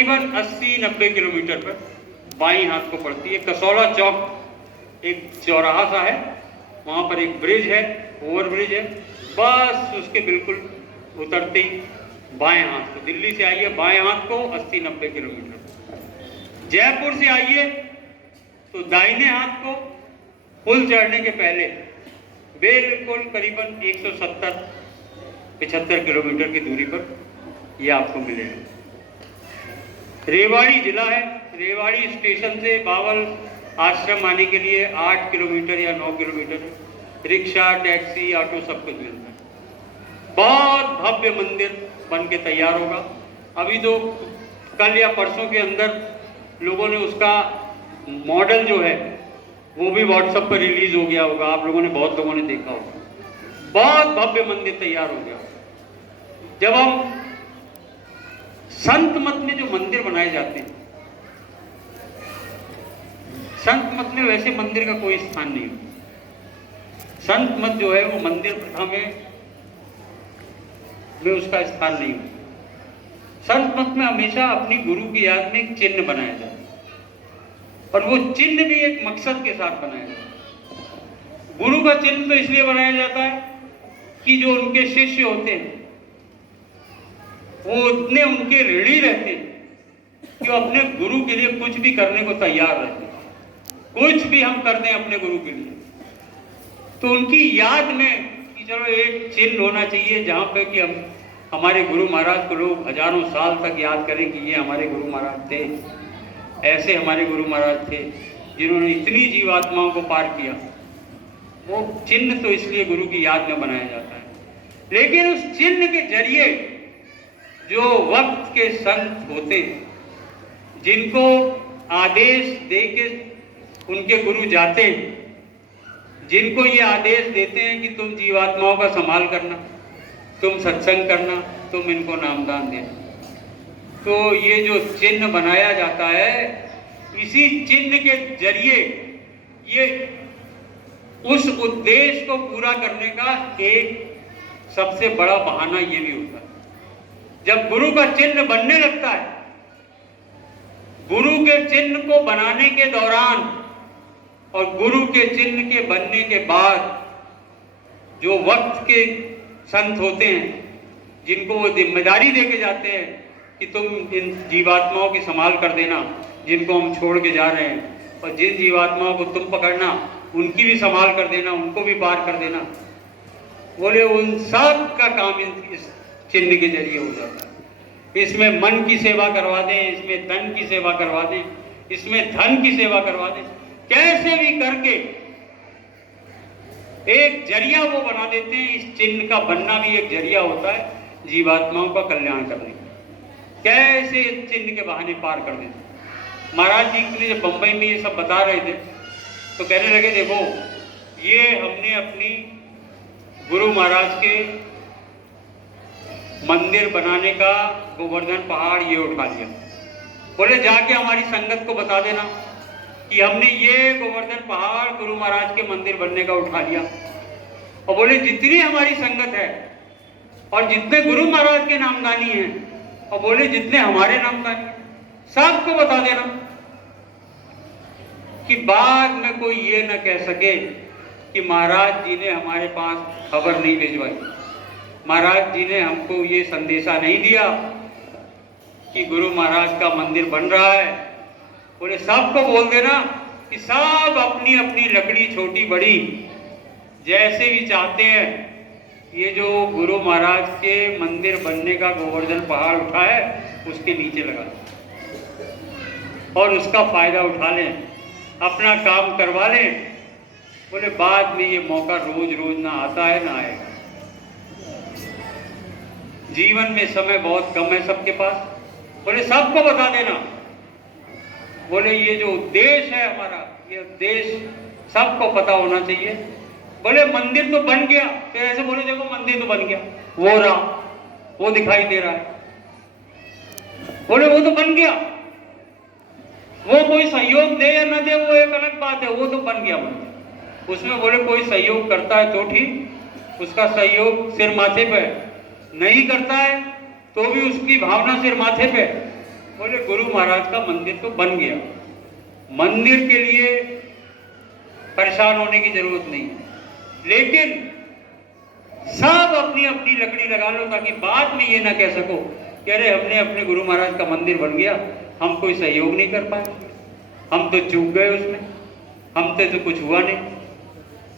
तकरीबन 80-90 किलोमीटर पर बाईं हाथ को पड़ती है। कसौला चौक एक चौराहा सा है, वहाँ पर एक ब्रिज है, ओवर ब्रिज है, बस उसके बिल्कुल उतरते ही बाएं हाथ को, दिल्ली से आइए बाएं हाथ को 80-90 किलोमीटर। जयपुर से आइए तो दाहिने हाथ को पुल चढ़ने के पहले बिल्कुल करीबन 170-75 किलोमीटर की दूरी पर यह आपको मिलेगा। रेवाड़ी जिला है, रेवाड़ी स्टेशन से बावल आश्रम आने के लिए 8 किलोमीटर या 9 किलोमीटर है। रिक्शा, टैक्सी, ऑटो सब कुछ मिलता है। बहुत भव्य मंदिर बन के तैयार होगा। अभी तो कल या परसों के अंदर लोगों ने उसका मॉडल जो है वो भी व्हाट्सएप पर रिलीज हो गया होगा, आप लोगों ने, बहुत लोगों ने देखा होगा। बहुत भव्य मंदिर तैयार हो गया। जब हम संत मत में जो मंदिर बनाए जाते हैं, संत मत में वैसे मंदिर का कोई स्थान नहीं है। संत मत जो है वो मंदिर प्रथा में उसका स्थान नहीं है। संत मत में हमेशा अपनी गुरु की याद में एक चिन्ह बनाया जाता है, और वो चिन्ह भी एक मकसद के साथ बनाया जाता है। गुरु का चिन्ह तो इसलिए बनाया जाता है कि जो उनके शिष्य होते हैं वो उतने उनके ऋणी रहते हैं कि वो अपने गुरु के लिए कुछ भी करने को तैयार रहते हैं। कुछ भी हम कर दें अपने गुरु के लिए, तो उनकी याद में कि चलो एक चिन्ह होना चाहिए जहाँ पे कि हम हमारे गुरु महाराज को लोग हजारों साल तक याद करें कि ये हमारे गुरु महाराज थे, ऐसे हमारे गुरु महाराज थे जिन्होंने इतनी जीवात्माओं को पार किया। वो चिन्ह तो इसलिए गुरु की याद में बनाया जाता है। लेकिन उस चिन्ह के जरिए जो वक्त के संत होते हैं, जिनको आदेश दे के उनके गुरु जाते हैं, जिनको ये आदेश देते हैं कि तुम जीवात्माओं का संभाल करना, तुम सत्संग करना, तुम इनको नामदान देना, तो ये जो चिन्ह बनाया जाता है, इसी चिन्ह के जरिए ये उस उद्देश्य को पूरा करने का एक सबसे बड़ा बहाना ये भी होता है। जब गुरु का चिन्ह बनने लगता है, गुरु के चिन्ह को बनाने के दौरान और गुरु के चिन्ह के बनने के बाद जो वक्त के संत होते हैं, जिनको वो जिम्मेदारी देके जाते हैं कि तुम इन जीवात्माओं की संभाल कर देना जिनको हम छोड़ के जा रहे हैं, और जिन जीवात्माओं को तुम पकड़ना उनकी भी संभाल कर देना, उनको भी पार कर देना, बोले उन सब का काम इस चिन्ह के जरिए हो जाता है। इसमें मन की सेवा करवा दें, इसमें तन की सेवा करवा दें, इसमें धन की सेवा करवा दें, कैसे भी करके एक जरिया वो बना देते हैं। इस चिन्ह का बनना भी एक जरिया होता है जीवात्माओं का कल्याण करने का। कैसे चिन्ह के बहाने पार कर देते। महाराज जी के लिए जब बंबई में ये सब बता रहे थे तो कहने लगे, देखो ये हमने अपनी गुरु महाराज के मंदिर बनाने का गोवर्धन पहाड़ ये उठा लिया। बोले जाके हमारी संगत को बता देना कि हमने ये गोवर्धन पहाड़ गुरु महाराज के मंदिर बनने का उठा लिया। और बोले जितनी हमारी संगत है और जितने गुरु महाराज के नामदानी हैं, और बोले जितने हमारे नामदानी हैं, सबको बता देना कि बाद में कोई ये न कह सके कि महाराज जी ने हमारे पास खबर नहीं भिजवाई, महाराज जी ने हमको ये संदेशा नहीं दिया कि गुरु महाराज का मंदिर बन रहा है। बोले सबको बोल देना कि सब अपनी अपनी लकड़ी छोटी बड़ी जैसे भी चाहते हैं, ये जो गुरु महाराज के मंदिर बनने का गोवर्धन पहाड़ उठा है उसके नीचे लगा और उसका फायदा उठा लें, अपना काम करवा लें। बोले बाद में ये मौका रोज रोज ना आता है ना आएगा। जीवन में समय बहुत कम है सबके पास। बोले सबको बता देना। बोले ये जो उद्देश्य है हमारा, ये उद्देश्य सबको पता होना चाहिए। बोले मंदिर तो बन गया, फिर ऐसे बोले देखो मंदिर तो बन गया, वो रहा, वो दिखाई दे रहा है। बोले वो तो बन गया, वो कोई सहयोग दे या ना दे वो एक अलग बात है, वो तो बन गया मंदिर। उसमें बोले कोई सहयोग करता है तो ठीक, उसका सहयोग सिर माथे पे, नहीं करता है तो भी उसकी भावना सिर माथे पे, बोले गुरु महाराज का मंदिर तो बन गया, मंदिर के लिए परेशान होने की जरूरत नहीं, लेकिन सब अपनी अपनी लकड़ी लगा लो ताकि बाद में ये ना कह सको कि अरे हमने अपने गुरु महाराज का मंदिर बन गया, हम कोई सहयोग नहीं कर पाए, हम तो चूक गए उसमें, हमसे तो कुछ हुआ नहीं।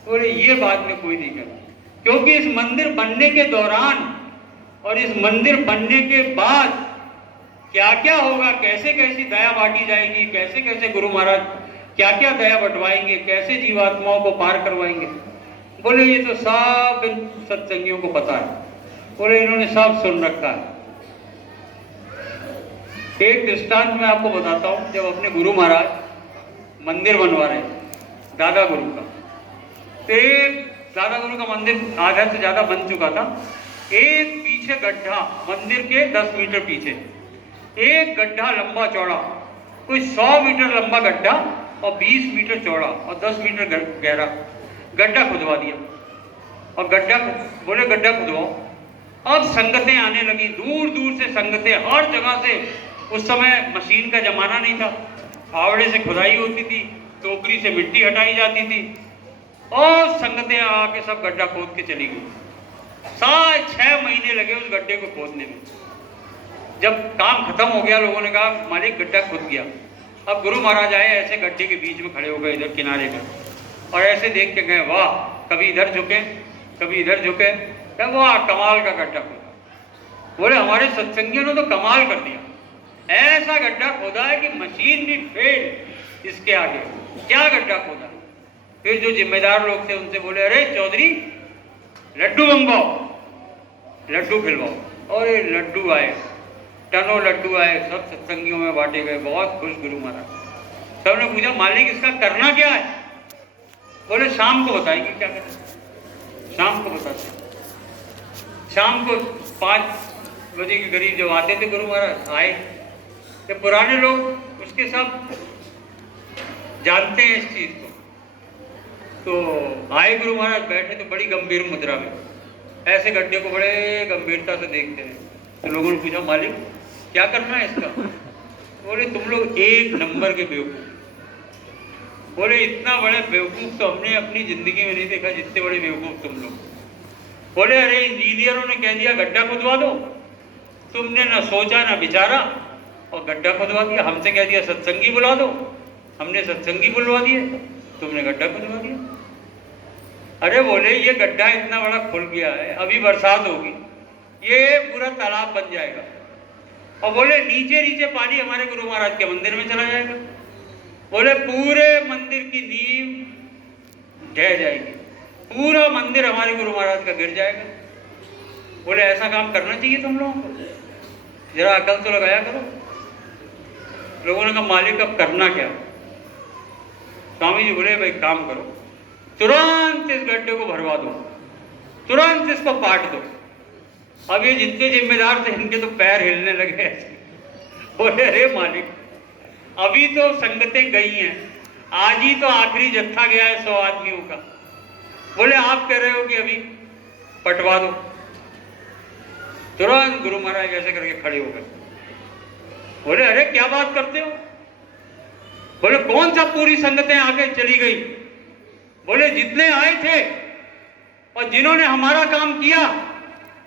बोले ये बात में कोई नहीं कर, क्योंकि इस मंदिर बनने के दौरान और इस मंदिर बनने के बाद क्या क्या होगा, कैसे कैसी दया बांटी जाएगी, कैसे कैसे गुरु महाराज क्या क्या दया बंटवाएंगे, कैसे जीवात्माओं को पार करवाएंगे, बोले ये तो सब इन सत्संगियों को पता है। बोले इन्होंने सब सुन रखा है। एक दृष्टांत मैं आपको बताता हूं। जब अपने गुरु महाराज मंदिर बनवा रहे दादा गुरु का, तो दादा गुरु का मंदिर आधा से ज्यादा बन चुका था। एक पीछे गड्ढा, मंदिर के 10 मीटर पीछे एक गड्ढा लंबा चौड़ा, कोई 100 मीटर लंबा गड्ढा और 20 मीटर चौड़ा और 10 मीटर गहरा गड्ढा खुदवा दिया। और गड्ढा, बोले गड्ढा खुदवाओ। अब संगतें आने लगी, दूर दूर से संगतें, हर जगह से। उस समय मशीन का जमाना नहीं था, फावड़े से खुदाई होती थी, टोकरी से मिट्टी हटाई जाती थी, और संगतें आके सब गड्ढा खोद के चली गई। 6 महीने लगे उस गड्ढे को खोदने में। जब काम खत्म हो गया, लोगों ने कहा मालिक गड्ढा खुद गया। अब गुरु महाराज आए, ऐसे गड्ढे के बीच में खड़े हो गए इधर किनारे में, और ऐसे देख के गए, वाह, कभी इधर झुके कभी इधर झुके, वाह कमाल का गड्ढा खोदा। बोले हमारे सत्संगियों ने तो कमाल कर दिया, ऐसा गड्ढा खोदा है कि मशीन भी फेल इसके आगे, क्या गड्ढा खोदा। फिर जो जिम्मेदार लोग थे उनसे बोले अरे चौधरी लड्डू मंगवाओ, लड्डू खिलवाओ। और ये लड्डू आए, टनों लड्डू आए, सब सत्संगियों में बांटे गए। बहुत खुश गुरु महाराज। सबने पूछा मालिक इसका करना क्या है। बोले शाम को बताएंगे क्या करना, शाम को बताते। शाम को 5 बजे के करीब जब आते थे गुरु महाराज, आए तो पुराने लोग उसके सब जानते हैं इस चीज को, तो आए गुरु महाराज, बैठे तो बड़ी गंभीर मुद्रा में, ऐसे गड्ढे को बड़े गंभीरता से देखते हैं। तो लोगों ने पूछा मालिक क्या करना है इसका। बोले तुम लोग एक नंबर के बेवकूफ। बोले इतना बड़े बेवकूफ तो हमने अपनी जिंदगी में नहीं देखा जितने बड़े बेवकूफ तुम लोग। बोले अरे इंजीनियरों ने कह दिया गड्ढा खुदवा दो, तुमने ना सोचा ना विचारा और गड्ढा खुदवा दिया। हमसे कह दिया सत्संगी बुला दो, हमने सत्संगी बुलवा दिए, तुमने गड्ढा खुदवा दिया। अरे बोले ये गड्ढा इतना बड़ा खुल गया है, अभी बरसात होगी, ये पूरा तालाब बन जाएगा, और बोले नीचे नीचे पानी हमारे गुरु महाराज के मंदिर में चला जाएगा। बोले पूरे मंदिर की नींव ढह जाएगी, पूरा मंदिर हमारे गुरु महाराज का गिर जाएगा। बोले ऐसा काम करना चाहिए तुम लोगों को, जरा अकल तो लगाया करो। लोगों ने कहा मालिक अब करना क्या। स्वामी जी बोले भाई काम करो, तुरंत इस गड्ढे को भरवा दो, तुरंत इसको पाट दो। अब ये जितने जिम्मेदार थे इनके तो पैर हिलने लगे ऐसे। बोले अरे मालिक अभी तो संगतें गई हैं, आज ही तो आखिरी जत्था गया है 100 आदमियों का। बोले आप कह रहे हो कि अभी पटवा दो। तुरंत गुरु महाराज ऐसे करके खड़े हो गए। बोले अरे क्या बात करते हो। बोले कौन सा पूरी संगतें आके चली गई। बोले जितने आए थे और जिन्होंने हमारा काम किया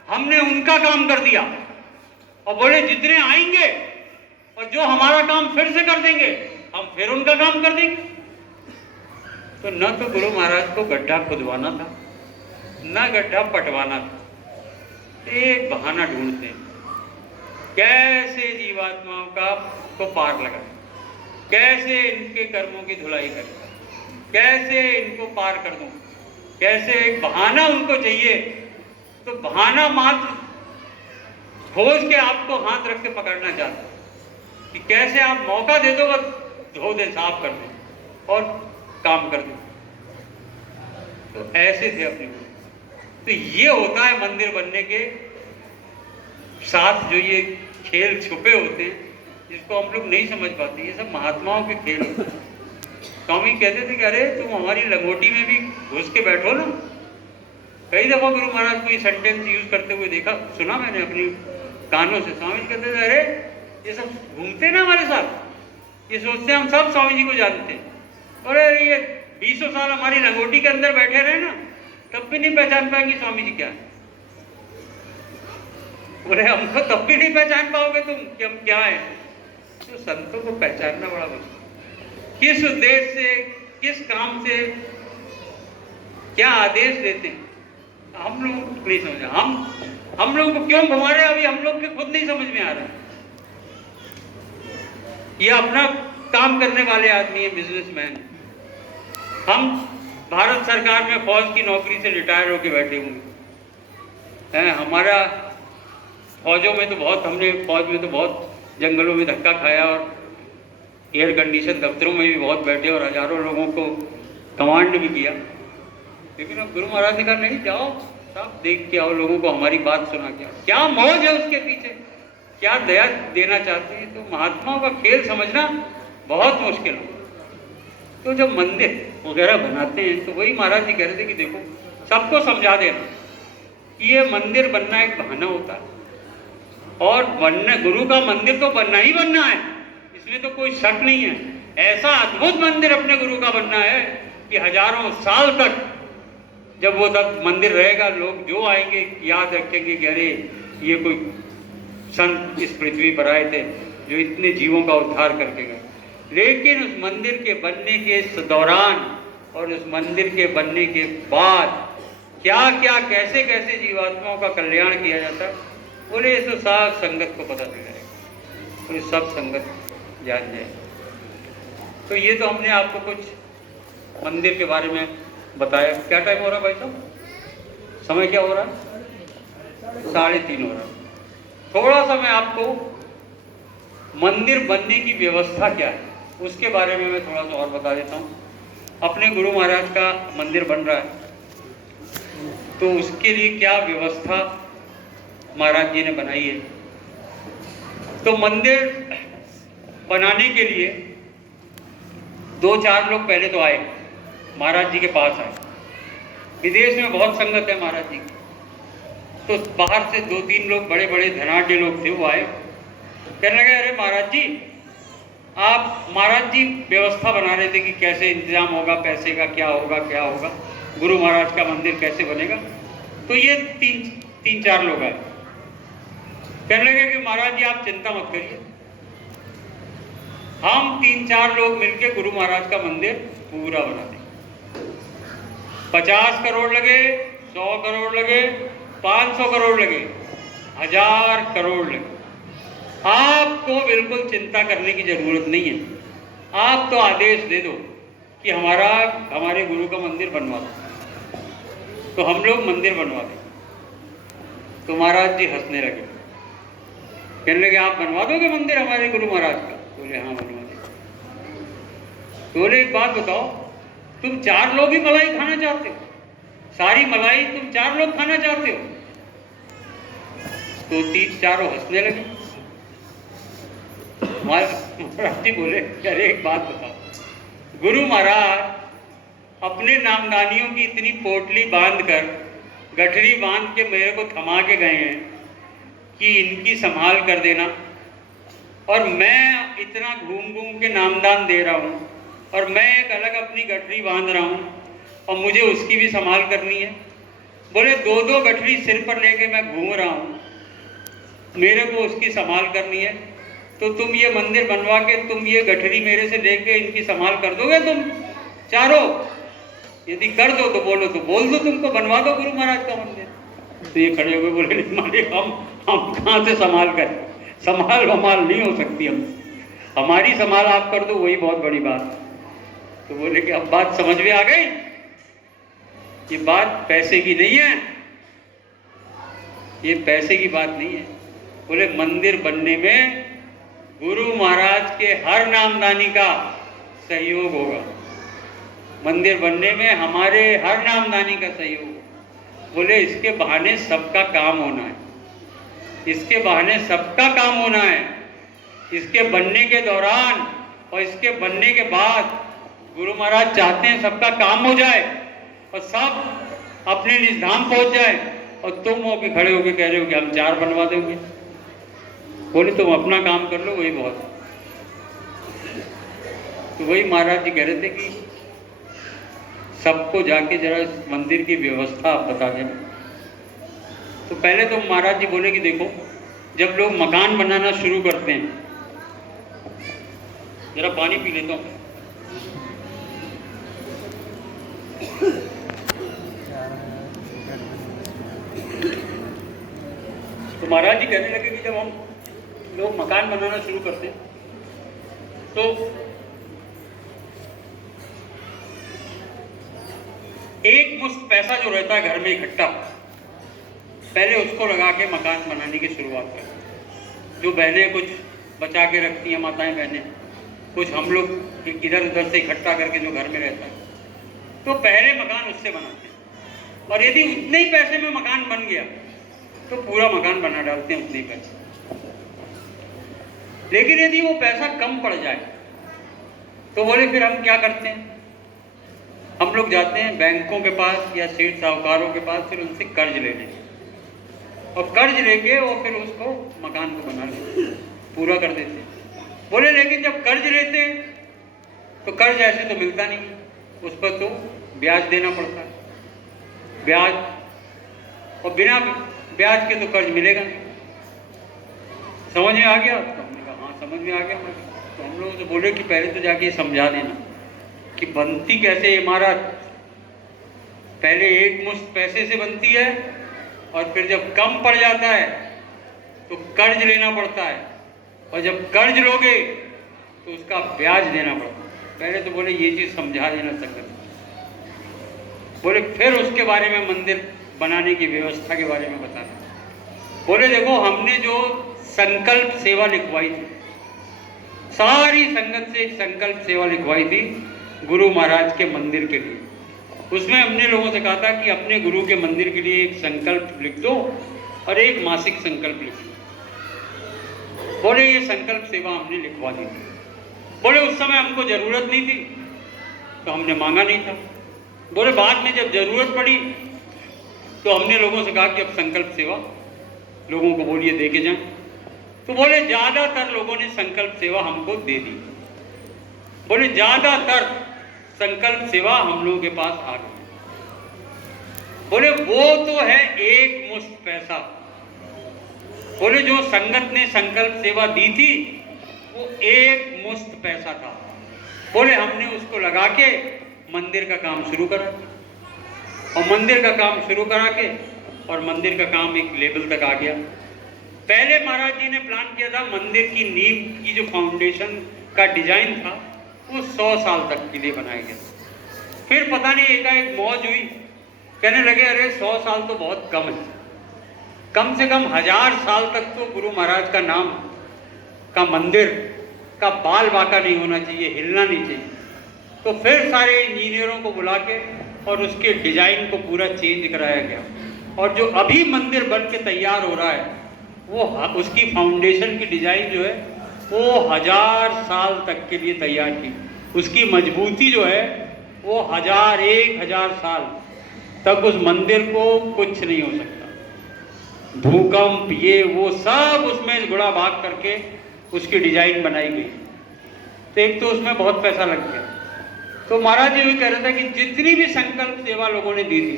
हमने उनका काम कर दिया, और बोले जितने आएंगे और जो हमारा काम फिर से कर देंगे हम फिर उनका काम कर देंगे। तो न तो गुरु महाराज को गड्ढा खुदवाना था, न गड्ढा पटवाना था, एक बहाना ढूंढते कैसे जीवात्माओं का को पार लगा, कैसे इनके कर्मों की धुलाई करें, कैसे इनको पार कर दूं, कैसे एक बहाना उनको चाहिए। तो बहाना मात्र खोज के आपको हाथ रख के पकड़ना चाहता कि कैसे आप मौका दे दो, बस धो दे, साफ कर दो और काम कर दो। तो ऐसे थे अपने गुरु। तो ये होता है मंदिर बनने के साथ जो ये खेल छुपे होते हैं, जिसको हम लोग नहीं समझ पाते। ये सब महात्माओं के खेल होते हैं। स्वामी कहते थे कि अरे तुम हमारी लंगोटी में भी घुस के बैठो ना। कई दफा गुरु महाराज को ये सेंटेंस यूज करते हुए देखा, सुना मैंने अपनी कानों से। स्वामी कहते थे अरे ये सब घूमते ना हमारे साथ, ये सोचते हम सब स्वामी जी को जानते हैं। और ये 20 साल हमारी लंगोटी के अंदर बैठे रहे ना, तब भी नहीं पहचान पाएंगे स्वामी जी क्या है। बोले हमको तब भी नहीं पहचान पाओगे तुम कि हम क्या है। तो संतों को पहचानना बड़ा मुश्किल, किस उद्देश्य से, किस काम से, क्या आदेश देते हैं, हम लोग नहीं समझ। हम लोग को क्यों घुमा रहे हैं, अभी हम लोग के खुद नहीं समझ में आ रहा है। ये अपना काम करने वाले आदमी है, बिजनेसमैन। हम भारत सरकार में फौज की नौकरी से रिटायर होकर बैठे हुए हैं। हमारा फौजों में तो बहुत, हमने फौज में तो बहुत जंगलों में धक्का खाया और एयर कंडीशन दफ्तरों में भी बहुत बैठे और हजारों लोगों को कमांड भी किया। लेकिन अब गुरु महाराज ने कहा नहीं, जाओ सब देख के आओ, लोगों को हमारी बात सुना के आओ, क्या मौज है उसके पीछे, क्या दया देना चाहते हैं। तो महात्माओं का खेल समझना बहुत मुश्किल है। तो जब मंदिर वगैरह बनाते हैं तो वही महाराज जी कह रहे थे कि देखो सबको समझा देना कि ये मंदिर बनना एक बहाना होता है, और बनना, गुरु का मंदिर तो बनना ही बनना है, इसमें तो कोई शक नहीं है। ऐसा अद्भुत मंदिर अपने गुरु का बनना है कि हजारों साल तक जब वो तक मंदिर रहेगा, लोग जो आएंगे याद रखेंगे कि अरे ये कोई संत इस पृथ्वी पर आए थे जो इतने जीवों का उद्धार करके गए। लेकिन उस मंदिर के बनने के इस दौरान और उस मंदिर के बनने के बाद क्या क्या, कैसे कैसे जीवात्माओं का कल्याण किया जाता है, बोले इस सब संगत को पता चल जाएगा, तो सब संगत जान जाए। तो ये तो हमने आपको कुछ मंदिर के बारे में बताया। क्या टाइम हो रहा है भाई साहब, समय क्या हो रहा है? 3:30 हो रहा है। थोड़ा सा मैं आपको मंदिर बनने की व्यवस्था क्या है उसके बारे में मैं थोड़ा सा और बता देता हूँ। अपने गुरु महाराज का मंदिर बन रहा है, तो उसके लिए क्या व्यवस्था महाराज जी ने बनाई है। तो मंदिर बनाने के लिए 2-4 लोग पहले तो आए, महाराज जी के पास आए। विदेश में बहुत संगत है महाराज जी की, तो बाहर से 2-3 लोग, बड़े बड़े धनाढ़ लोग थे, वो आए। कहने लगे अरे महाराज जी, आप, महाराज जी व्यवस्था बना रहे थे कि कैसे इंतजाम होगा, पैसे का क्या होगा, क्या होगा, गुरु महाराज का मंदिर कैसे बनेगा। तो ये 3-4 लोग आए। कहने लगे कि महाराज जी आप चिंता मत करिए, हम 3-4 लोग मिलके गुरु महाराज का मंदिर पूरा बना देंगे। 50 करोड़ लगे, 100 करोड़ लगे, 500 करोड़ लगे, 1000 करोड़ लगे, आपको बिल्कुल चिंता करने की जरूरत नहीं है। आप तो आदेश दे दो कि हमारे गुरु का मंदिर बनवा दो, तो हम लोग मंदिर बनवा दें। तो महाराज जी हंसने लगे, कहने लगे आप बनवा दोगे मंदिर हमारे गुरु महाराज का? बोले हाँ बनवा दे। बोले एक बात बताओ, तुम 4 लोग ही मलाई खाना चाहते हो? सारी मलाई तुम 4 लोग खाना चाहते हो? तो 3-4 हंसने लगे। महाराज जी बोले अरे एक बात बताओ, गुरु महाराज अपने नामदानियों की इतनी पोटली बांधकर, गठरी बांध के मेरे को थमा के गए हैं कि इनकी संभाल कर देना, और मैं इतना घूम घूम के नामदान दे रहा हूँ, और मैं एक अलग अपनी गठरी बांध रहा हूँ और मुझे उसकी भी संभाल करनी है। बोले 2-2 गठरी सिर पर लेके मैं घूम रहा हूँ, मेरे को उसकी संभाल करनी है। तो तुम ये मंदिर बनवा के तुम ये गठरी मेरे से लेके इनकी संभाल कर दोगे तुम चारों? यदि कर दो तो बोलो, तो बोल दो तुमको बनवा दो गुरु महाराज का मंदिर। तो ये खड़े हो गए, बोले नहीं मालिक, हम कहाँ से संभाल करें, संभाल नहीं हो सकती, हमारी संभाल आप कर दो, वही बहुत बड़ी बात। तो बोले कि अब बात समझ में आ गई, ये बात पैसे की नहीं है, ये पैसे की बात नहीं है। बोले मंदिर बनने में गुरु महाराज के हर नामदानी का सहयोग होगा, मंदिर बनने में हमारे हर नामदानी का सहयोग। बोले इसके बहाने सबका काम होना है, इसके बहाने सबका काम होना है। इसके बनने के दौरान और इसके बनने के बाद गुरु महाराज चाहते हैं सबका काम हो जाए और सब अपने निज धाम पहुंच जाए, और तुम होके खड़े होके कह रहे हो कि हम 4 बनवा देंगे। बोले तुम अपना काम कर लो, वही बहुत है। तो वही महाराज जी कह रहे थे कि सबको जाके जरा इस मंदिर की व्यवस्था आप बता देना। तो पहले तो महाराज जी बोले कि देखो, जब लोग मकान बनाना शुरू करते हैं, जरा पानी पी लेता हूँ। तो महाराज जी कहने लगे कि जब हम लोग मकान बनाना शुरू करते हैं तो एक मुश्त पैसा जो रहता है घर में इकट्ठा, पहले उसको लगा के मकान बनाने की शुरुआत करें। जो बहनें कुछ बचा के रखती हैं, माताएं बहनें, कुछ हम लोग इधर उधर से इकट्ठा करके जो घर में रहता है, तो पहले मकान उससे बनाते हैं। और यदि उतने ही पैसे में मकान बन गया तो पूरा मकान बना डालते हैं उतने ही पैसे। लेकिन यदि वो पैसा कम पड़ जाए तो बोले फिर हम क्या करते हैं, हम लोग जाते हैं बैंकों के पास या सेठ साहूकारों के पास, फिर उनसे कर्ज ले लेते और कर्ज लेके वो फिर उसको मकान को बना लेते, पूरा कर देते। बोले लेकिन जब कर्ज लेते हैं तो कर्ज ऐसे तो मिलता नहीं, उस पर तो ब्याज देना पड़ता है, ब्याज, और बिना ब्याज के तो कर्ज मिलेगा नहीं। समझ में आ गया? तो हमने कहा हाँ समझ में आ गया। तो हम लोग तो बोले कि पहले तो जाके समझा देना कि बनती कैसे इमारत, पहले एक मुश्त पैसे से बनती है और फिर जब कम पड़ जाता है तो कर्ज लेना पड़ता है, और जब कर्ज लोगे तो उसका ब्याज देना पड़ता है। पहले तो बोले ये चीज़ समझा देना संगत। बोले फिर उसके बारे में मंदिर बनाने की व्यवस्था के बारे में बताना। बोले देखो, हमने जो संकल्प सेवा लिखवाई थी, सारी संगत से संकल्प सेवा लिखवाई थी गुरु महाराज के मंदिर के लिए। उसमें हमने लोगों से कहा था कि अपने गुरु के मंदिर के लिए एक संकल्प लिख दो और एक मासिक संकल्प लिख दो। बोले ये संकल्प सेवा हमने लिखवा दी थी। बोले उस समय हमको जरूरत नहीं थी तो हमने मांगा नहीं था। बोले बाद में जब जरूरत पड़ी तो हमने लोगों से कहा कि अब संकल्प सेवा लोगों को बोलिए दे के जाएं। तो बोले ज्यादातर लोगों ने संकल्प सेवा हमको दे दी। बोले ज्यादातर संकल्प सेवा हम लोगों के पास आ गई। बोले वो तो है एक मुश्त पैसा। बोले जो संगत ने संकल्प सेवा दी थी वो एक मुश्त पैसा था। बोले हमने उसको लगा के मंदिर का काम शुरू करा, और मंदिर का काम शुरू करा के और मंदिर का काम एक लेवल तक आ गया। पहले महाराज जी ने प्लान किया था, मंदिर की नींव की जो फाउंडेशन का डिजाइन था वो 100 साल तक के लिए बनाया गया। फिर पता नहीं एकाएक मौज हुई, कहने लगे अरे 100 साल तो बहुत कम है, कम से कम 1000 साल तक तो गुरु महाराज का नाम का मंदिर का बाल बाका नहीं होना चाहिए, हिलना नहीं चाहिए। तो फिर सारे इंजीनियरों को बुला के और उसके डिजाइन को पूरा चेंज कराया गया, और जो अभी मंदिर बन के तैयार हो रहा है वो उसकी फाउंडेशन की डिजाइन जो है वो 1000 साल तक के लिए तैयार की। उसकी मजबूती जो है वो 1000 साल तक उस मंदिर को कुछ नहीं हो सकता। भूकंप ये वो सब उसमें गुड़ा भाग करके उसकी डिजाइन बनाई गई। तो एक तो उसमें बहुत पैसा लग गया। तो महाराज जी भी कह रहे थे कि जितनी भी संकल्प सेवा लोगों ने दी थी,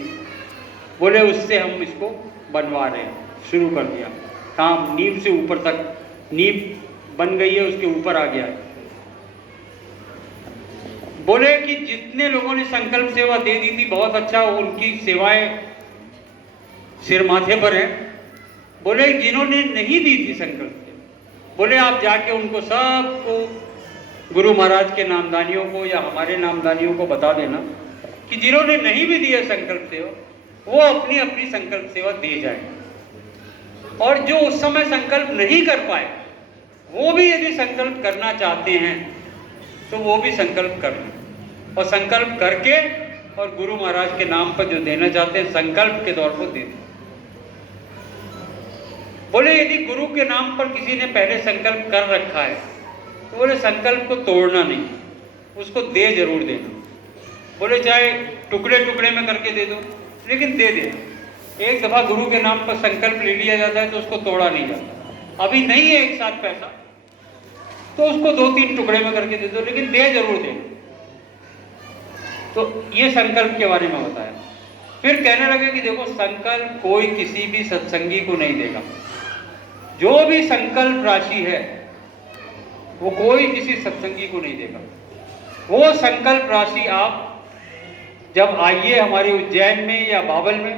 बोले उससे हम इसको बनवा रहे हैं, शुरू कर दिया काम, नींव से ऊपर तक, नींव बन गई है, उसके ऊपर आ गया है। बोले कि जितने लोगों ने संकल्प सेवा दे दी थी बहुत अच्छा, उनकी सेवाएं सिर माथे पर है। बोले जिन्होंने नहीं दी थी संकल्प सेवा, बोले आप जाके उनको सबको, गुरु महाराज के नामदानियों को या हमारे नामदानियों को बता देना कि जिन्होंने नहीं भी दिया संकल्प सेवा वो अपनी अपनी संकल्प सेवा दे जाए, और जो उस समय संकल्प नहीं कर पाए वो भी यदि संकल्प करना चाहते हैं तो वो भी संकल्प कर लें, और संकल्प करके और गुरु महाराज के नाम पर जो देना चाहते हैं संकल्प के तौर पर दे दें। बोले यदि गुरु के नाम पर किसी ने पहले संकल्प कर रखा है तो बोले संकल्प को तोड़ना नहीं, उसको दे जरूर देना। बोले चाहे टुकड़े टुकड़े में करके दे दो, लेकिन दे देना। एक दफा गुरु के नाम पर संकल्प ले लिया जाता है तो उसको तोड़ा नहीं जाता। अभी नहीं है एक साथ पैसा, तो उसको 2-3 टुकड़े में करके दे दो, लेकिन दे जरूर दे। तो ये संकल्प के बारे में बताया। फिर कहने लगे कि देखो, संकल्प कोई किसी भी सत्संगी को नहीं देगा। जो भी संकल्प राशि है वो कोई किसी सत्संगी को नहीं देगा। वो संकल्प राशि आप जब आइए हमारी उज्जैन में या बाबल में,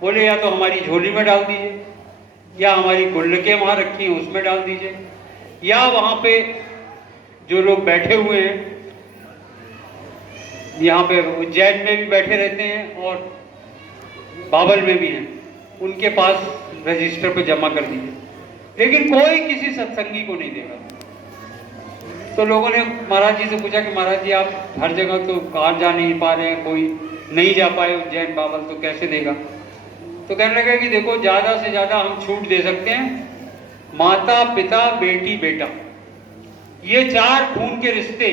बोले या तो हमारी झोली में डाल दीजिए, या हमारी गुल्लकें वहाँ रखी हैं उसमें डाल दीजिए, या वहाँ पे जो लोग बैठे हुए हैं, यहाँ पे उज्जैन में भी बैठे रहते हैं और बाबल में भी हैं, उनके पास रजिस्टर पे जमा कर दीजिए, लेकिन कोई किसी सत्संगी को नहीं देगा। तो लोगों ने महाराज जी से पूछा कि महाराज जी, आप हर जगह तो कार जा नहीं पा रहे हैं, कोई नहीं जा पाए उज्जैन बाबल, तो कैसे देगा? तो कहने लगा कि देखो, ज़्यादा से ज़्यादा हम छूट दे सकते हैं माता पिता बेटी बेटा, ये 4 खून के रिश्ते,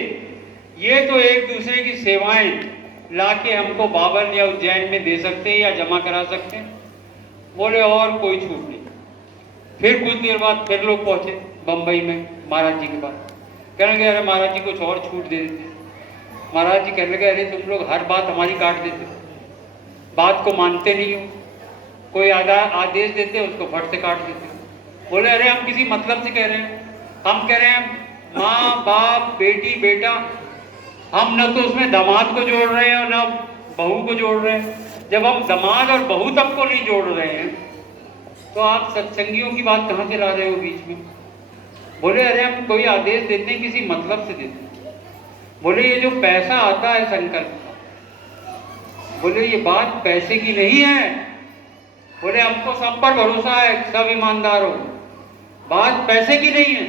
ये तो एक दूसरे की सेवाएं लाके हमको बाबल या उज्जैन में दे सकते हैं या जमा करा सकते हैं। बोले और कोई छूट नहीं। फिर कुछ देर बाद फिर लोग पहुंचे बम्बई में महाराज जी के पास, कहने लगे अरे महाराज जी कुछ और छूट दे देते। महाराज जी कहने लगे अरे तुम लोग हर बात हमारी काट देते, बात को मानते नहीं हो, कोई आदेश देते उसको फट से काट देते। बोले अरे हम किसी मतलब से कह रहे हैं, हम कह रहे हैं माँ बाप बेटी बेटा, हम न तो उसमें दामाद को जोड़ रहे हैं और न बहू को जोड़ रहे हैं। जब हम दामाद और बहू तक को नहीं जोड़ रहे हैं तो आप सत्संगियों की बात कहाँ से ला रहे हो बीच में? बोले अरे हम कोई आदेश देते हैं किसी मतलब से देते हैं। बोले ये जो पैसा आता है संकल्प का, बोले ये बात पैसे की नहीं है। बोले हमको सब पर भरोसा है, सब ईमानदार हो, बात पैसे की नहीं है।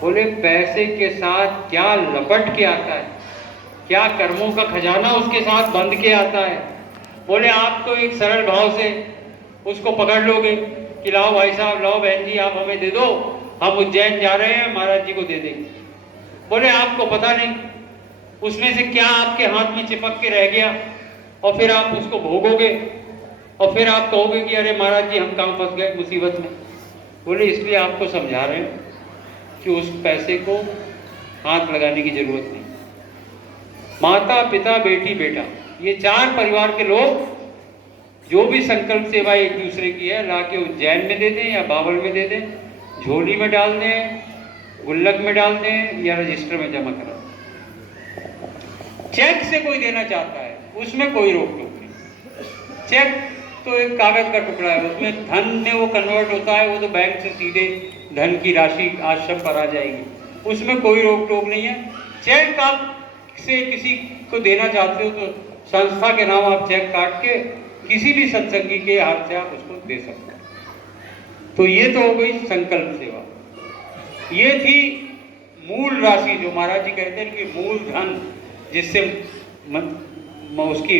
बोले पैसे के साथ क्या लपट के आता है, क्या कर्मों का खजाना उसके साथ बंध के आता है। बोले आप तो एक सरल भाव से उसको पकड़ लोगे कि लाओ भाई साहब, लाओ बहन जी, आप हमें दे दो, हम उज्जैन जा रहे हैं, महाराज जी को दे देंगे। बोले आपको पता नहीं उसमें से क्या आपके हाथ में चिपक के रह गया, और फिर आप उसको भोगोगे और फिर आप कहोगे कि अरे महाराज जी हम कहाँ फंस गए मुसीबत में। बोले इसलिए आपको समझा रहे हैं कि उस पैसे को हाथ लगाने की जरूरत नहीं। माता पिता बेटी बेटा, ये 4 परिवार के लोग जो भी संकल्प सेवा एक दूसरे की है ला के उज्जैन में दे दें या बाबल में दे दें, झोली में डाल दें, गुल्लक में डाल दें या रजिस्टर में जमा करा दें। चेक से कोई देना चाहता है उसमें कोई रोक टोक नहीं। चेक तो एक कागज का टुकड़ा है, उसमें धन में वो कन्वर्ट होता है, वो तो बैंक से सीधे धन की राशि आश्रम पर आ जाएगी, उसमें कोई रोक टोक नहीं है। चेक आप से किसी को देना चाहते हो तो संस्था के नाम आप चेक काट के किसी भी सत्संगी के हाथ से आप उसको दे सकते हैं। तो ये तो हो गई संकल्प सेवा। ये थी मूल राशि जो महाराज जी कहते हैं कि मूल धन, जिससे उसकी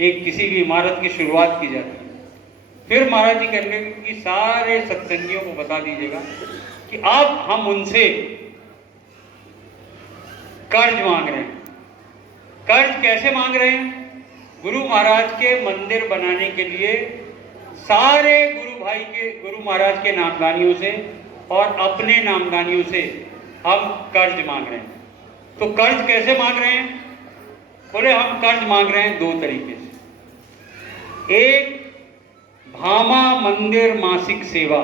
एक किसी भी इमारत की शुरुआत की जाती है। फिर महाराज जी कहने कि सारे सत्संगियों को बता दीजिएगा कि अब हम उनसे कर्ज मांग रहे हैं। कर्ज कैसे मांग रहे हैं? गुरु महाराज के मंदिर बनाने के लिए सारे गुरु महाराज के नामदानियों से और अपने नामदानियों से हम कर्ज मांग रहे हैं। तो कर्ज कैसे मांग रहे हैं? बोले हम कर्ज मांग रहे हैं 2 तरीके से। एक भामा मंदिर मासिक सेवा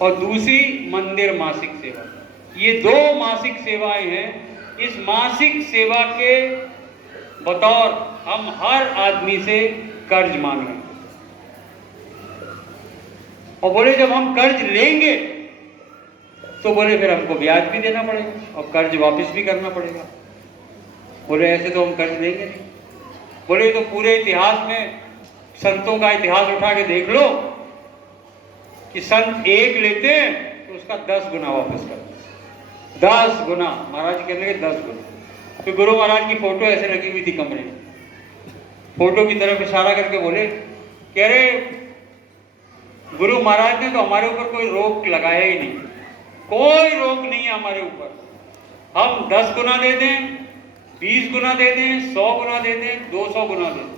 और दूसरी मंदिर मासिक सेवा। ये 2 मासिक सेवाएं हैं। इस मासिक सेवा के बतौर हम हर आदमी से कर्ज मांग रहे हैं। और बोले जब हम कर्ज लेंगे तो बोले फिर हमको ब्याज भी देना पड़ेगा और कर्ज वापस भी करना पड़ेगा। बोले ऐसे तो हम कर्ज लेंगे नहीं। बोले तो पूरे इतिहास में संतों का इतिहास उठा के देख लो कि संत 1 लेते हैं तो उसका 10 गुना वापस करते, 10 गुना। महाराज कहने लगे 10 गुना। तो गुरु महाराज की फोटो ऐसे लगी हुई थी कमरे में, फोटो की तरफ इशारा करके बोले कह रहे गुरु महाराज ने तो हमारे ऊपर कोई रोक लगाया ही नहीं, कोई रोक नहीं है हमारे ऊपर। हम 10 गुना दे दें, 20 गुना दे दें, 100 गुना दे दें, 200 गुना दे दें,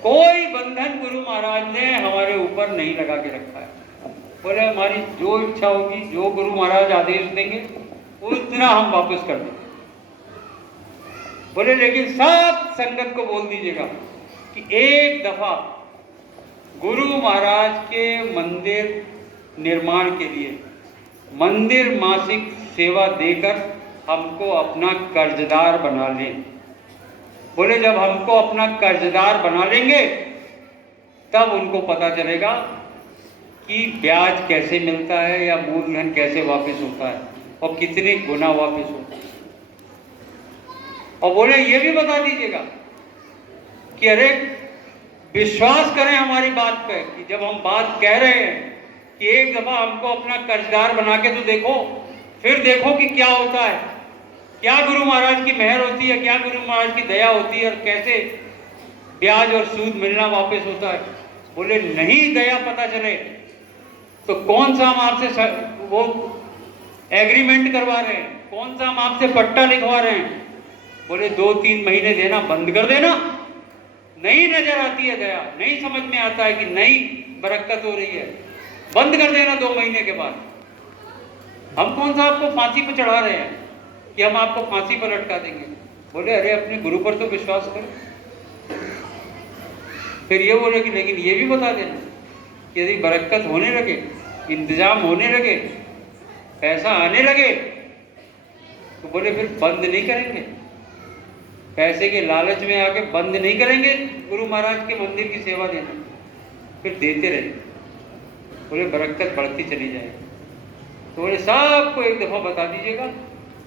कोई बंधन गुरु महाराज ने हमारे ऊपर नहीं लगा के रखा है। बोले हमारी जो इच्छा होगी, जो गुरु महाराज आदेश देंगे उतना हम वापस कर देंगे। बोले लेकिन सब संगत को बोल दीजिएगा कि एक दफा गुरु महाराज के मंदिर निर्माण के लिए मंदिर मासिक सेवा देकर हमको अपना कर्जदार बना लें। बोले जब हमको अपना कर्जदार बना लेंगे तब उनको पता चलेगा कि ब्याज कैसे मिलता है या मूलधन कैसे वापस होता है और कितने गुना वापस होता है। और बोले ये भी बता दीजिएगा कि अरे विश्वास करें हमारी बात पे कि जब हम बात कह रहे हैं कि एक दफा हमको अपना कर्जदार बना के तो देखो, फिर देखो कि क्या होता है, क्या गुरु महाराज की मेहर होती है, क्या गुरु महाराज की दया होती है और कैसे ब्याज और सूद मिलना वापस होता है। बोले नहीं दया पता चले तो कौन सा हम आपसे वो एग्रीमेंट करवा रहे हैं, कौन सा हम आपसे पट्टा लिखवा रहे हैं। बोले 2-3 महीने देना बंद कर देना, नहीं नजर आती है दया, नहीं समझ में आता है कि नई बरकत हो रही है, बंद कर देना 2 महीने के बाद। हम कौन सा आपको फांसी पर चढ़ा रहे हैं कि हम आपको फांसी पर लटका देंगे। बोले अरे अपने गुरु पर तो विश्वास करो। फिर ये बोले कि लेकिन ये भी बता देना कि यदि बरकत होने लगे, इंतजाम होने लगे, पैसा आने लगे तो बोले फिर बंद नहीं करेंगे, पैसे के लालच में आके बंद नहीं करेंगे गुरु महाराज के मंदिर की सेवा देना, फिर देते रहे। बोले बरकत बढ़ती चली जाएगी। तो बोले सबको एक दफा बता दीजिएगा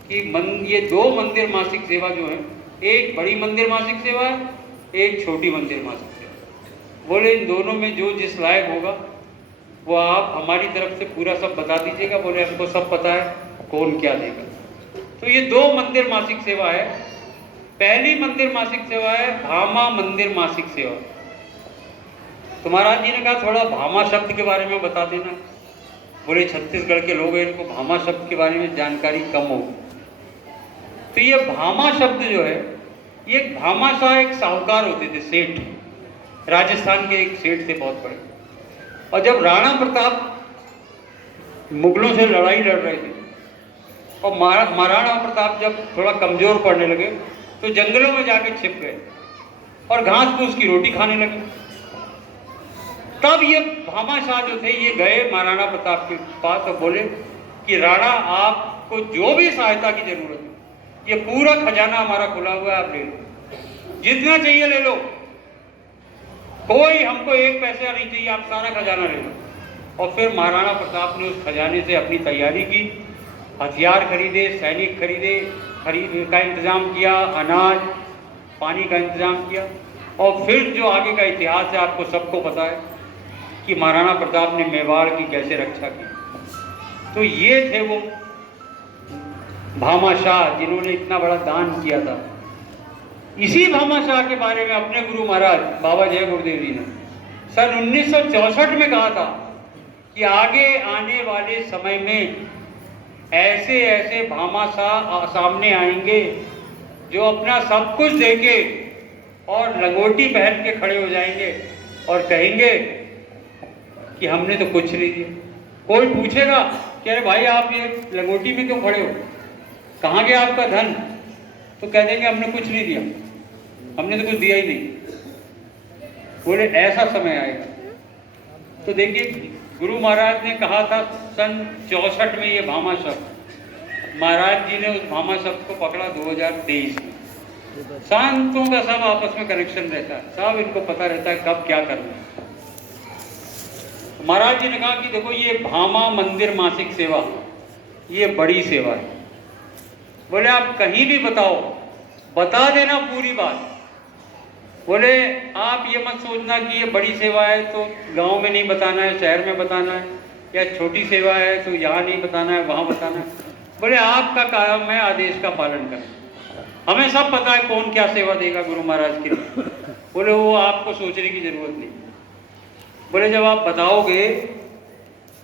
कि ये 2 मंदिर मासिक सेवा जो है, एक बड़ी मंदिर मासिक सेवा है, एक छोटी मंदिर मासिक सेवा। बोले इन दोनों में जो जिस लायक होगा वो आप हमारी तरफ से पूरा सब बता दीजिएगा। बोले हमको सब पता है कौन क्या देगा। तो ये 2 मंदिर मासिक सेवा है। पहली मंदिर मासिक सेवा है भामा मंदिर मासिक सेवा। तो महाराज जी ने कहा थोड़ा भामा शब्द के बारे में बता देना। बोले छत्तीसगढ़ के लोग हैं, इनको भामा शब्द के बारे में जानकारी कम होगी। तो ये भामा शब्द जो है, ये भामा शाह एक साहूकार होते थे, सेठ, राजस्थान के एक सेठ थे बहुत बड़े। और जब राणा प्रताप मुगलों से लड़ाई लड़ रहे थे और महाराणा प्रताप जब थोड़ा कमजोर पड़ने लगे तो जंगलों में जाके छिप गए और घास फूस की रोटी खाने लगे। तब ये भामा शाह जो थे ये गए महाराणा प्रताप के पास और बोले कि राणा आपको जो भी सहायता की जरूरत है, ये पूरा खजाना हमारा खुला हुआ है, आप ले लो, जितना चाहिए ले लो, कोई हमको 1 पैसा नहीं चाहिए, आप सारा खजाना ले लो। और फिर महाराणा प्रताप ने उस खजाने से अपनी तैयारी की, हथियार खरीदे, सैनिक खरीदे, खरीद का इंतजाम किया, अनाज पानी का इंतजाम किया। और फिर जो आगे का इतिहास है आपको सबको पता है कि महाराणा प्रताप ने मेवाड़ की कैसे रक्षा की। तो ये थे वो भामा शाह जिन्होंने इतना बड़ा दान किया था। इसी भामा शाह के बारे में अपने गुरु महाराज बाबा जय गुरुदेव जी ने सन 1964 में कहा था कि आगे आने वाले समय में ऐसे ऐसे भामा शाह सामने आएंगे जो अपना सब कुछ देके और लंगोटी पहन के खड़े हो जाएंगे और कहेंगे कि हमने तो कुछ नहीं दिया। कोई पूछेगा कि अरे भाई आप ये लंगोटी में क्यों खड़े हो, कहाँ गया आपका धन, तो कह देंगे हमने कुछ नहीं दिया, हमने तो कुछ दिया ही नहीं। बोले ऐसा समय आएगा। तो देखिए गुरु महाराज ने कहा था सन 64 में ये भामा शब्द, महाराज जी ने उस भामा शब्द को पकड़ा 2023 में। संतों का सब आपस में कनेक्शन रहता है, सब इनको पता रहता है कब क्या करना है। तो महाराज जी ने कहा कि देखो ये भामा मंदिर मासिक सेवा ये बड़ी सेवा है। बोले आप कहीं भी बताओ, बता देना पूरी बात। बोले आप ये मत सोचना कि ये बड़ी सेवा है तो गांव में नहीं बताना है, शहर में बताना है, या छोटी सेवा है तो यहाँ नहीं बताना है, वहाँ बताना है। बोले आपका काम है आदेश का पालन करना, हमें सब पता है कौन क्या सेवा देगा गुरु महाराज के लिए। बोले वो आपको सोचने की जरूरत नहीं। बोले जब आप बताओगे,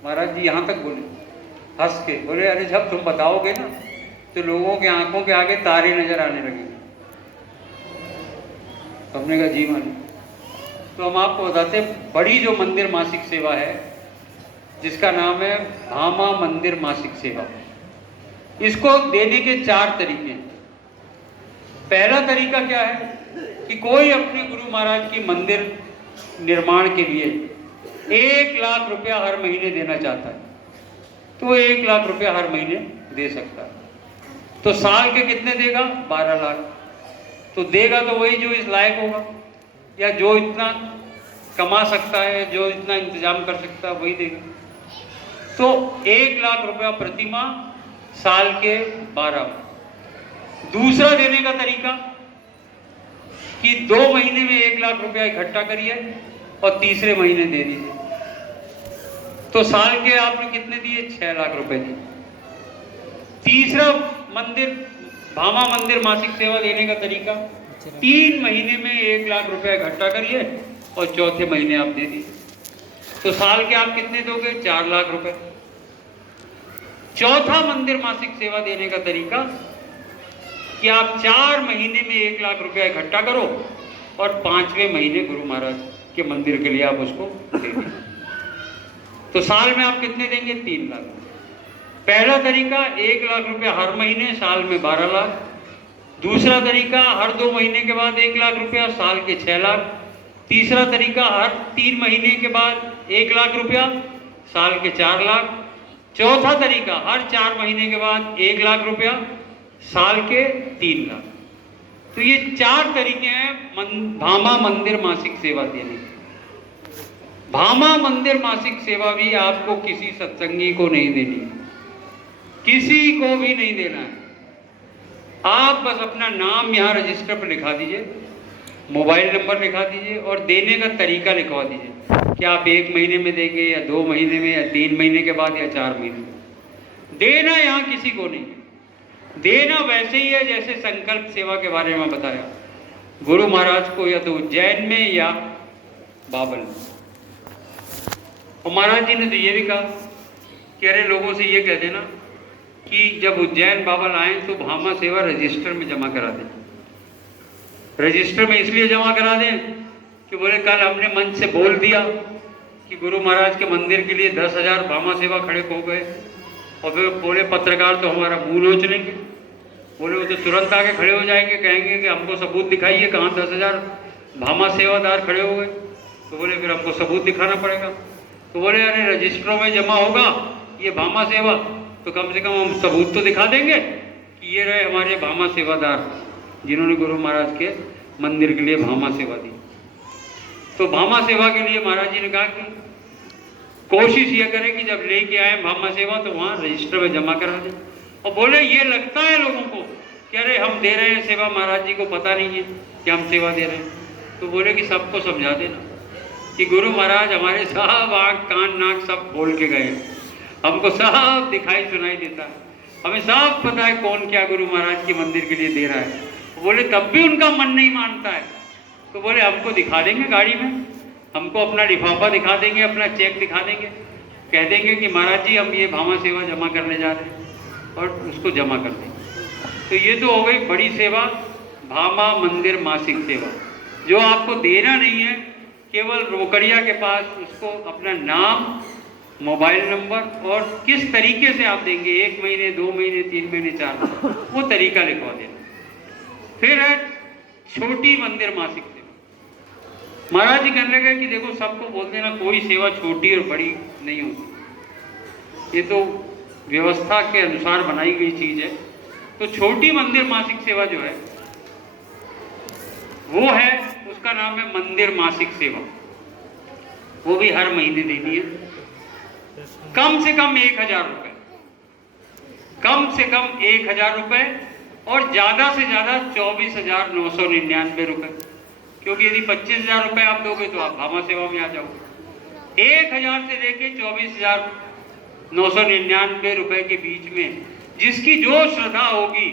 महाराज जी यहाँ तक बोले हंस के, बोले अरे जब तुम बताओगे ना तो लोगों के आंखों के आगे तारे नजर आने लगेंगे। हमने कहा जी मानी। तो हम आपको बताते बड़ी जो मंदिर मासिक सेवा है जिसका नाम है भामा मंदिर मासिक सेवा। इसको देने के 4 तरीके हैं। पहला तरीका क्या है कि कोई अपने गुरु महाराज की मंदिर निर्माण के लिए 1 लाख रुपया हर महीने देना चाहता है तो 1 लाख रुपया हर महीने दे सकता है। तो साल के कितने देगा? 12 लाख। तो देगा तो वही जो इस लायक होगा या जो इतना कमा सकता है, जो इतना इंतजाम कर सकता है, वही देगा। तो 1 लाख रुपया प्रति माह, साल के 12। दूसरा देने का तरीका कि 2 महीने में 1 लाख रुपया इकट्ठा करिए और तीसरे महीने दे दीजिए। तो साल के आपने कितने दिए? 6 लाख रुपए दिए। तीसरा भामा मंदिर मासिक सेवा देने का तरीका, 3 महीने में 1 लाख रुपया इकट्ठा करिए और चौथे महीने आप दे दीजिए। तो साल के आप कितने दोगे? 4 लाख रुपए। चौथा मंदिर मासिक सेवा देने का तरीका कि आप 4 महीने में 1 लाख रुपया इकट्ठा करो और 5वें महीने गुरु महाराज के मंदिर के लिए आप उसको दे दें। तो साल में आप कितने देंगे? 3 लाख। पहला तरीका 1 लाख रुपया हर महीने, साल में 12 लाख। दूसरा तरीका हर 2 महीने के बाद 1 लाख रुपया, साल के 6 लाख। तीसरा तरीका हर 3 महीने के बाद 1 लाख रुपया, साल के 4 लाख। चौथा तरीका हर 4 महीने के बाद 1 लाख रुपया, साल के 3 लाख। तो ये 4 तरीके हैं भामा मंदिर मासिक सेवा देने के। भामा मंदिर मासिक सेवा भी आपको किसी सत्संगी को नहीं देनी है, किसी को भी नहीं देना है। आप बस अपना नाम यहाँ रजिस्टर पर लिखा दीजिए, मोबाइल नंबर लिखा दीजिए और देने का तरीका लिखवा दीजिए कि आप 1 महीने में देंगे या 2 महीने में या 3 महीने के बाद या 4 महीने में। देना यहाँ किसी को नहीं। देना वैसे ही है जैसे संकल्प सेवा के बारे में बताया, गुरु महाराज को या तो उज्जैन में या बाबल में। और महाराज जी ने तो ये भी कहा कि अरे लोगों से ये कह देना कि जब उज्जैन बाबल आए तो भामा सेवा रजिस्टर में जमा करा दें। रजिस्टर में इसलिए जमा करा दें कि बोले कल हमने मंच से बोल दिया कि गुरु महाराज के मंदिर के लिए 10,000 भामा सेवा खड़े हो गए और फिर बोले पत्रकार तो हमारा मुंह नोच लेंगे। बोले वो तो तुरंत आके खड़े हो जाएंगे, कहेंगे कि हमको सबूत दिखाइए कहाँ 10,000 भामा सेवादार खड़े हो गए। तो बोले फिर हमको सबूत दिखाना पड़ेगा। तो बोले अरे रजिस्टरों में जमा होगा ये भामा सेवा तो कम से कम हम सबूत तो दिखा देंगे कि ये रहे हमारे भामा सेवादार जिन्होंने गुरु महाराज के मंदिर के लिए भामा सेवा दी। तो भामा सेवा के लिए महाराज जी ने कहा कि कोशिश ये करें कि जब लेके आए भामा सेवा तो वहाँ रजिस्टर में जमा करा दें। और बोले ये लगता है लोगों को कि अरे हम दे रहे हैं सेवा, महाराज जी को पता नहीं है कि हम सेवा दे रहे हैं। तो बोले कि सबको समझा देना कि गुरु महाराज हमारे सब आँख कान नाक सब खोल के गए, हमको सब दिखाई सुनाई देता है, हमें सब पता है कौन क्या गुरु महाराज के मंदिर के लिए दे रहा है। बोले तब भी उनका मन नहीं मानता है। तो बोले हमको दिखा देंगे गाड़ी में, हमको अपना लिफाफा दिखा देंगे, अपना चेक दिखा देंगे, कह देंगे कि महाराज जी हम ये भामा सेवा जमा करने जा रहे हैं और उसको जमा कर देंगे। तो ये तो हो गई बड़ी सेवा, भामा मंदिर मासिक सेवा, जो आपको देना नहीं है, केवल रोकड़िया के पास उसको अपना नाम, मोबाइल नंबर और किस तरीके से आप देंगे, 1 महीने 2 महीने 3 महीने 4 महीने, वो तरीका लिखवा देना। फिर है छोटी मंदिर मासिक सेवा। महाराज जी कहने लगे कि देखो सबको बोल देना कोई सेवा छोटी और बड़ी नहीं होती, ये तो व्यवस्था के अनुसार बनाई गई चीज है। तो छोटी मंदिर मासिक सेवा जो है वो है, उसका नाम है मंदिर मासिक सेवा। वो भी हर महीने देनी है, कम से कम 1,000 रुपए, कम से कम 1,000 रुपए और ज्यादा से ज्यादा 24,999 रुपए, क्योंकि यदि 25,000 रुपए आप दोगे तो आप भामा सेवा में आ जाओगे। 1,000 से लेके 24,999 रुपए के बीच में जिसकी जो श्रद्धा होगी,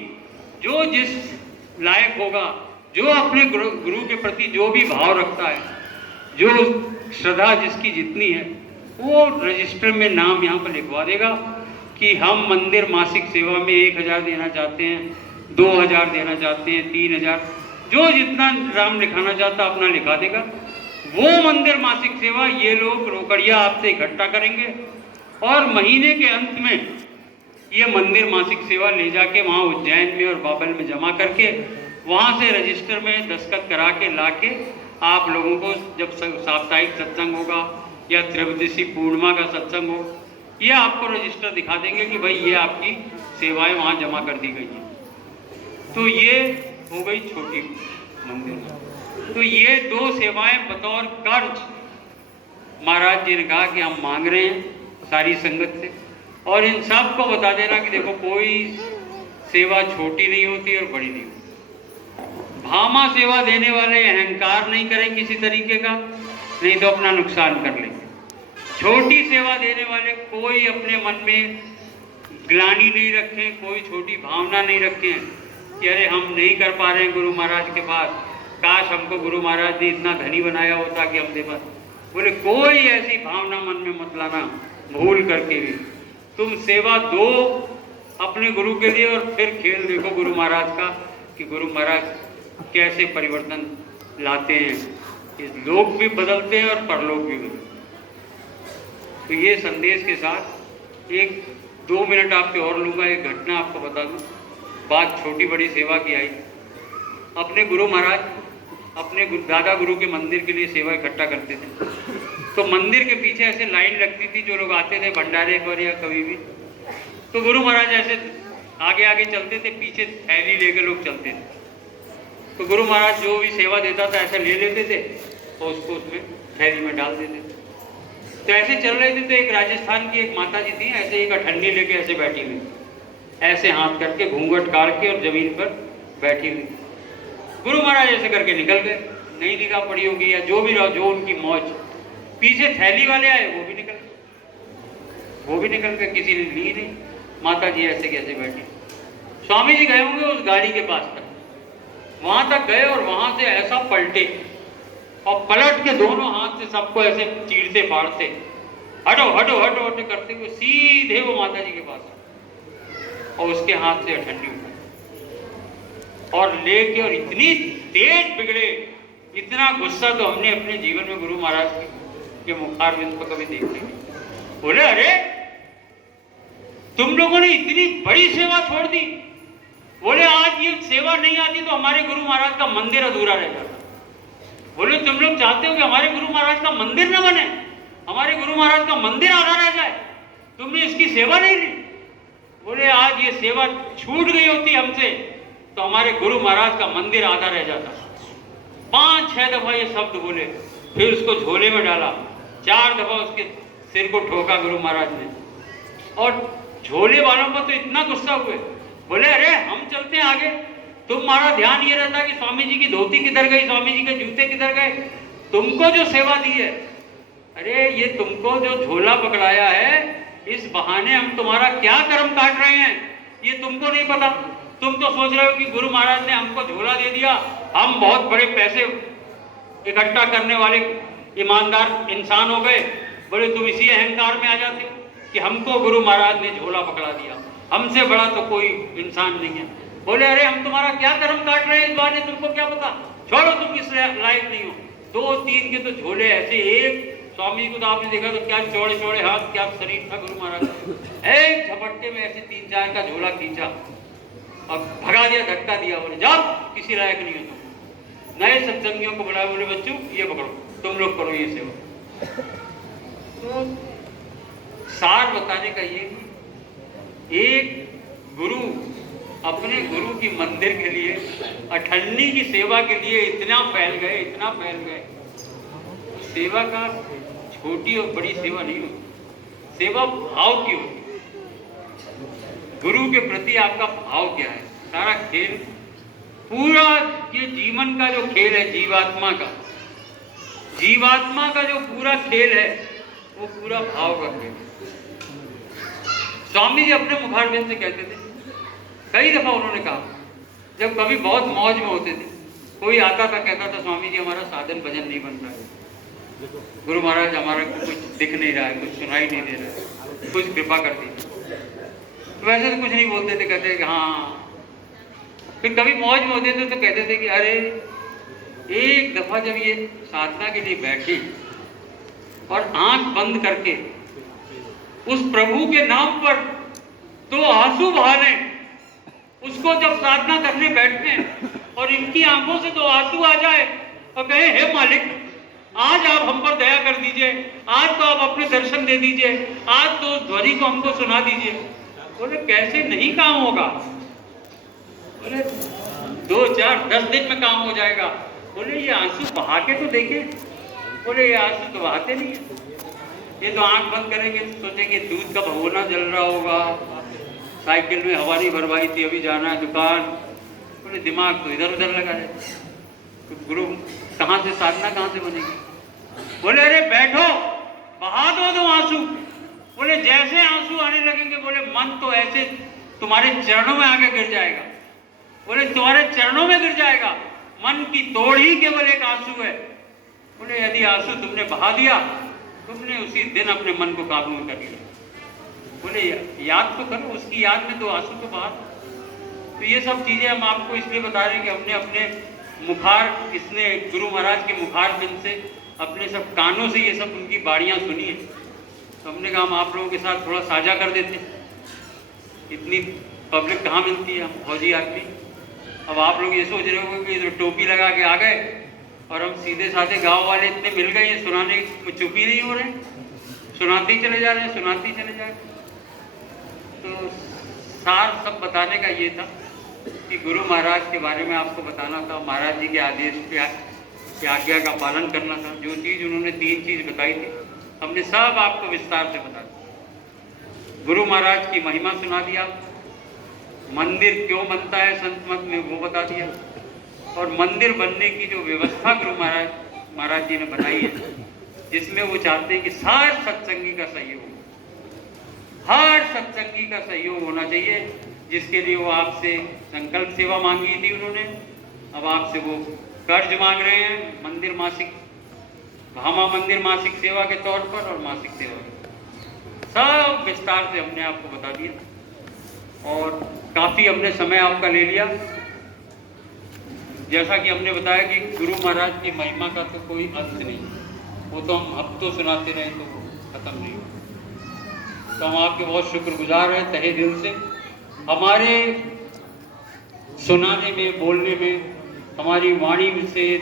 जो जिस लायक होगा, जो अपने गुरु के प्रति जो भी भाव रखता है, जो श्रद्धा जिसकी जितनी है, वो रजिस्टर में नाम यहाँ पर लिखवा देगा कि हम मंदिर मासिक सेवा में 1,000 देना चाहते हैं, 2,000 देना चाहते हैं, 3,000, जो जितना नाम लिखाना चाहता अपना लिखा देगा। वो मंदिर मासिक सेवा ये लोग रोकड़िया आपसे इकट्ठा करेंगे और महीने के अंत में ये मंदिर मासिक सेवा ले जाके वहाँ उज्जैन में और बाबल में जमा करके वहाँ से रजिस्टर में दस्तखत करा के ला के आप लोगों को जब साप्ताहिक सत्संग होगा या त्रयोदशी पूर्णिमा का सत्संग हो, ये आपको रजिस्टर दिखा देंगे कि भाई ये आपकी सेवाएं वहाँ जमा कर दी गई हैं। तो ये हो गई छोटी मंदिर। तो ये 2 सेवाएं बतौर कर्ज महाराज जी ने कहा कि हम मांग रहे हैं सारी संगत से, और इन सब को बता देना कि देखो कोई सेवा छोटी नहीं होती और बड़ी नहीं होती। भामा सेवा देने वाले अहंकार नहीं करें किसी तरीके का, नहीं तो अपना नुकसान कर लेंगे। छोटी सेवा देने वाले कोई अपने मन में ग्लानि नहीं रखें, कोई छोटी भावना नहीं रखें कि अरे हम नहीं कर पा रहे हैं गुरु महाराज के पास, काश हमको गुरु महाराज ने इतना धनी बनाया होता कि हम दे पास। बोले कोई ऐसी भावना मन में मत लाना, भूल करके भी तुम सेवा दो अपने गुरु के लिए, और फिर खेल देखो गुरु महाराज का कि गुरु महाराज कैसे परिवर्तन लाते हैं। इस लोक भी बदलते हैं और परलोक भी बदलते हैं। तो ये संदेश के साथ 1-2 मिनट आपके और लूँगा। एक घटना आपको बता दूँ, बात छोटी बड़ी सेवा की आई। अपने गुरु महाराज अपने दादा गुरु के मंदिर के लिए सेवा इकट्ठा करते थे, तो मंदिर के पीछे ऐसे लाइन लगती थी, जो लोग आते थे भंडारे पर या कभी भी, तो गुरु महाराज ऐसे आगे आगे चलते थे, पीछे थैली लेके लोग चलते थे। तो गुरु महाराज जो भी सेवा देता था ऐसे ले लेते थे और उसको उसमें थैली में डाल देते थे। तो ऐसे चल रहे थे, तो एक राजस्थान की एक माता जी थी, ऐसे एक अठन्नी लेके ऐसे बैठी हुई, ऐसे हाथ करके घूंघट काट के और जमीन पर बैठी हुई। गुरु महाराज ऐसे करके निकल गए, नहीं निगाह पड़ी होगी या जो भी रहा, जो उनकी मौज। पीछे थैली वाले आए, वो भी निकल गए, किसी ने ली नहीं। माता जी ऐसे कैसे बैठी। स्वामी जी गए होंगे उस गाड़ी के पास तक, वहां तक गए और वहां से ऐसा पलटे और पलट के दोनों हाथ से सबको ऐसे चीरते फाड़ते, हटो हटो हटो हटो करते हुए सीधे वो माता जी के पास, और उसके हाथ से अठन्नी उठाई और लेके, और इतनी तेज बिगड़े, इतना गुस्सा तो हमने अपने जीवन में गुरु महाराज के मुखारविंद पर कभी देखे नहीं। बोले अरे तुम लोगों ने इतनी बड़ी सेवा छोड़ दी। बोले आज ये सेवा नहीं आती तो हमारे गुरु महाराज का मंदिर अधूरा रह जाता। बोले तुम लोग चाहते हो कि हमारे गुरु महाराज का मंदिर न बने, हमारे गुरु महाराज का मंदिर आधा रह जाए, तुमने इसकी सेवा नहीं ली। बोले आज ये सेवा छूट गई होती हमसे तो हमारे गुरु महाराज का मंदिर आधा रह जाता। 5-6 दफा ये शब्द बोले, फिर उसको झोले में डाला, 4 दफा उसके सिर को ठोका गुरु महाराज ने, और झोले वालों पर तो इतना गुस्सा हुए। बोले अरे हम चलते हैं आगे, तुम्हारा ध्यान ये रहता कि स्वामी जी की धोती किधर गई, स्वामी जी के जूते किधर गए, तुमको जो सेवा दी है, अरे ये तुमको जो झोला पकड़ाया है, इस बहाने हम तुम्हारा क्या कर्म काट रहे हैं ये तुमको नहीं पता। तुम तो सोच रहे हो कि गुरु महाराज ने हमको झोला दे दिया, हम बहुत बड़े पैसे इकट्ठा करने वाले ईमानदार इंसान हो गए। बोले तुम इसी अहंकार में आ जाते हो कि हमको गुरु महाराज ने झोला पकड़ा दिया, हमसे बड़ा तो कोई इंसान नहीं है। बोले अरे हम तुम्हारा क्या कर्म काट रहे हैं इस बार, तुमको क्या पता, छोड़ो तुम इस लायक नहीं हो। 2-3 के तो झोले ऐसे, एक स्वामी को तो आपने देखा तो क्या चौड़े चौड़े हाथ, क्या शरीर था गुरु महाराज का, एक झपट्टे में ऐसे 3-4 का झोला खींचा और भगा दिया, धक्का दिया। बोले जाओ किसी लायक नहीं हो तुम। नए सत्संगियों को बुलाया, बोले बच्चों ये पकड़ो, तुम लोग करो ये सेवा। तो सार बताने का ये कि एक गुरु अपने गुरु की मंदिर के लिए, अठन्नी की सेवा के लिए इतना फैल गए, इतना फैल गए। सेवा का छोटी और बड़ी सेवा नहीं होती, सेवा भाव की होती। गुरु के प्रति आपका भाव क्या है, सारा खेल, पूरा ये जीवन का जो खेल है, जीवात्मा का जो पूरा खेल है, वो पूरा भाव का खेल है। स्वामी जी अपने मुखारविंद से कहते थे, कई दफा उन्होंने कहा, जब कभी बहुत मौज में होते थे, कोई आता था कहता था स्वामी जी हमारा साधन भजन नहीं बन रहा है, गुरु महाराज हमारा कुछ दिख नहीं रहा है, कुछ सुनाई नहीं दे रहा है, कुछ कृपा कर दीजिए। तो वैसे तो कुछ नहीं बोलते थे, कहते कि हाँ। फिर कभी मौज में होते थे तो कहते थे कि अरे एक दफा जब ये साधना के लिए बैठे और आंख बंद करके उस प्रभु के नाम पर दो आंसू बहाने, उसको जब साधना करने बैठते हैं और इनकी आंखों से दो आंसू आ जाए और कहे हे मालिक, आज आप हम पर दया कर दीजिए, आज तो आप अपने दर्शन दे दीजिए, आज तो उस ध्वनि को हमको सुना दीजिए। बोले कैसे नहीं काम होगा? बोले 2, 4, 10 दिन में काम हो जाएगा। बोले ये आंसू बहा के तो देखे। बोले ये आंसू तो बहाते नहीं है, ये तो आंख बंद करेंगे तो सोचेंगे दूध का भगोना जल रहा होगा, साइकिल में हवा नहीं भरवाई थी, अभी जाना है दुकान। बोले दिमाग तो इधर उधर लगा है, तो गुरु कहाँ से साधना कहाँ से बनेगी? बोले अरे बैठो, बहा दो आंसू। बोले जैसे आंसू आने लगेंगे, बोले मन तो ऐसे तुम्हारे चरणों में आके गिर जाएगा। बोले तुम्हारे चरणों में गिर जाएगा, मन की तोड़ ही केवल एक आंसू है। बोले यदि आंसू तुमने बहा दिया, तुमने उसी दिन अपने मन को काबू में कर लिया। बोले याद तो करो, उसकी याद में तो आंसू तो बहा दो। तो ये सब चीजें हम आपको इसलिए बता रहे हैं कि हमने अपने मुखार, इसने गुरु महाराज के मुखार बिंद से, अपने सब कानों से ये सब उनकी बाड़ियां सुनी है। तो हमने कहा हम आप लोगों के साथ थोड़ा साझा कर देते। इतनी पब्लिक कहाँ मिलती है, हम फौजी आदमी। अब आप लोग ये सोच रहे हो कि इधर टोपी लगा के आ गए और हम सीधे साधे गांव वाले इतने मिल गए, ये सुनाने में चुप ही नहीं हो रहे, सुनाते ही चले जा रहे हैं, सुनाते ही चले जा रहे हैं। तो सार सब बताने का ये था कि गुरु महाराज के बारे में आपको बताना था, महाराज जी के आदेश की आज्ञा का पालन करना था। जो चीज़ उन्होंने 3 चीज़ बताई थी, हमने सब आपको विस्तार से बता दिया। गुरु महाराज की महिमा सुना दिया, मंदिर क्यों बनता है संत मत में वो बता दिया, और मंदिर बनने की जो व्यवस्था गुरु महाराज जी ने बनाई है, जिसमें वो चाहते हैं कि हर सत्संगी का सहयोग, हर सत्संगी का सहयोग होना चाहिए, जिसके लिए वो आपसे संकल्प सेवा मांगी थी उन्होंने। अब आपसे वो कर्ज मांग रहे हैं, मंदिर मासिक, भामा मंदिर मासिक सेवा के तौर पर और मासिक सेवा के, सब विस्तार से हमने आपको बता दिया। और काफ़ी हमने समय आपका ले लिया। जैसा कि हमने बताया कि गुरु महाराज की महिमा का तो कोई अंत नहीं, वो तो हम हफ्तों सुनाते रहे तो खत्म नहीं हो। तो हम आपके बहुत शुक्रगुजार हैं तहे दिल से, हमारे सुनाने में, बोलने में, हमारी वाणी से